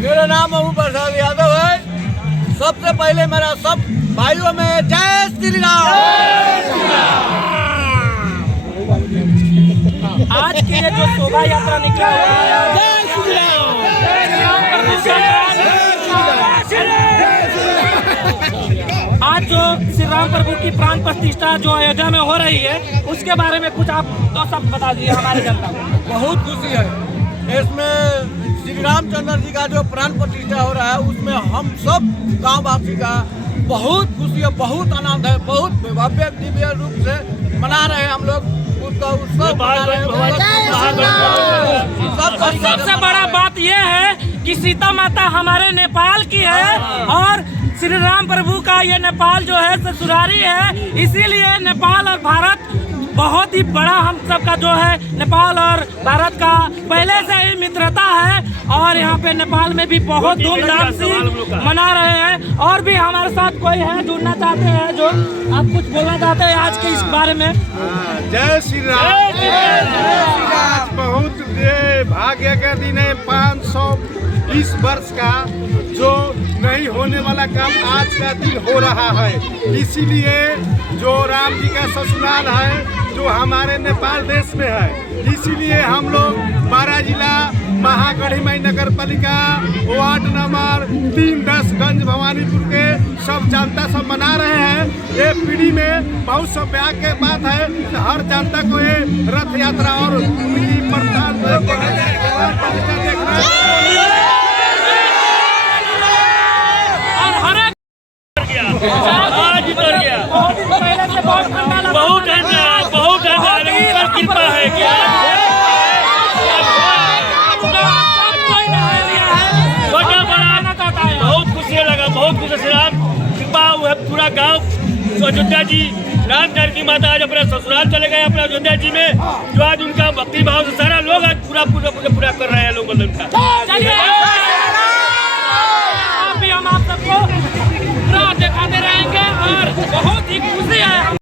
मेरा नाम अबू प्रसाद यादव है। सबसे पहले मेरा सब भाइयों में जय श्री राम। आज की ये जो शोभा यात्रा निकला हुआ है, जय श्री राम। आज जो श्री राम प्रभु की प्राण प्रतिष्ठा जो अयोध्या में हो रही है, उसके बारे में कुछ आप दो शब्द बता दीजिए हमारे जनता को। बहुत खुशी है इसमें, श्री रामचंद्र जी का जो प्राण प्रतिष्ठा हो रहा है उसमें हम सब गांववासी का बहुत खुशी है, बहुत आनंद है, बहुत भव्य दिव्य रूप से मना रहे हैं हम लोग उसका उत्सव मना रहे हैं। सबसे बड़ा बात यह है कि सीता माता हमारे नेपाल की है और श्री राम प्रभु का ये नेपाल जो है ससुरारी है, इसीलिए नेपाल और भारत बहुत ही बड़ा हम सब का जो है नेपाल और भारत का पहले से ही मित्रता है और यहाँ पे नेपाल में भी बहुत धूमधाम से मना रहे हैं। और भी हमारे साथ कोई है जुड़ना चाहते हैं जो आप कुछ बोलना चाहते हैं आज के इस बारे में? जय श्री राम। आज बहुत भाग्य का दिन है, 520 वर्ष का जो नहीं होने वाला काम आज का दिन हो रहा है। इसीलिए जो राम जी का ससुराल है जो हमारे नेपाल देश में है, इसीलिए हम लोग 12 जिला महागढ़ी मई नगर पालिका वार्ड नंबर 310 भवानीपुर के सब जनता सब मना रहे हैं। ये पीढ़ी में बहुत सौभाग्य की बात है, हर जनता को ये रथ यात्रा और उनकी प्रस्थान देखना बहुत कृपा है क्या बहुत खुशी लगा, बहुत खुशी से राम कृपा हुआ पूरा गांव अयोध्या जी राम जानकी माता आज अपना ससुराल चले गए अपने अयोध्या जी में, जो आज उनका भक्ति भाव से सारा लोग आज पूरा कर रहे हैं लोग उनका। अभी हम आप सबको पूरा दिखाते रहेंगे और बहुत ही खुशी है।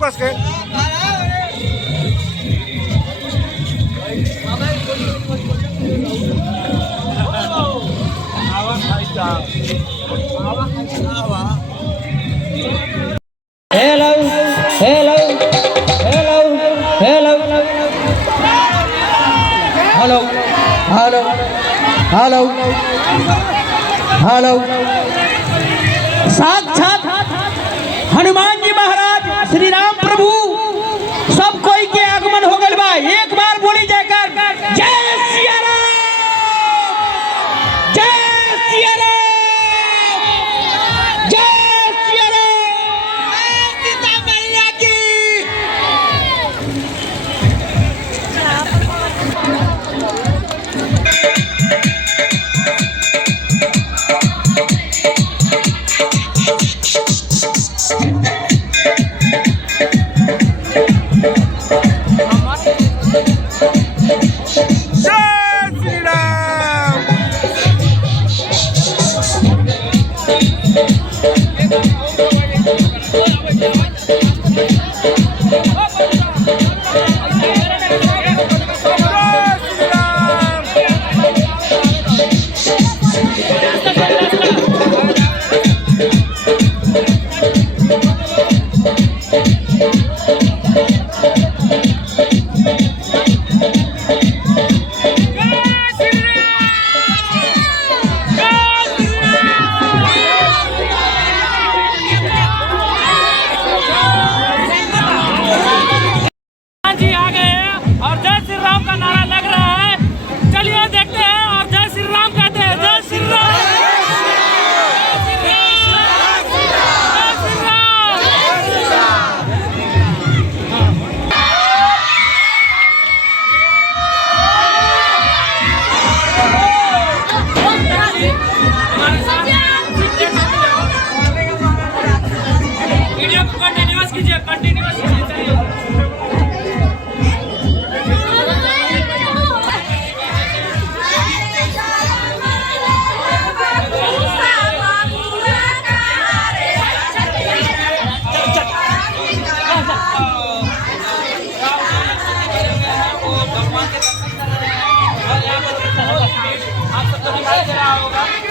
बस गए। Hello, hello, hello, hello, hello, hello, hello, hello. साक्षात हनुमान जी महाराज श्री राम प्रभु सब कोई के आगमन हो गए बा। एक बार बोली जाकर जय सिया राम, जय सिया राम, जय सिया राम, सीता मैया की। जी आ गए हैं और जय श्री राम का नारा लग रहा है। चलिए देखते हैं और जय श्री राम कहते हैं। जय श्री राम, जय श्री राम, जय श्री राम, जय श्री राम। वीडियो को कंटिन्यूअस कीजिए, कंटिन्यूअस कीजिए। चलिए आप सबको दिखाई दे रहा होगा।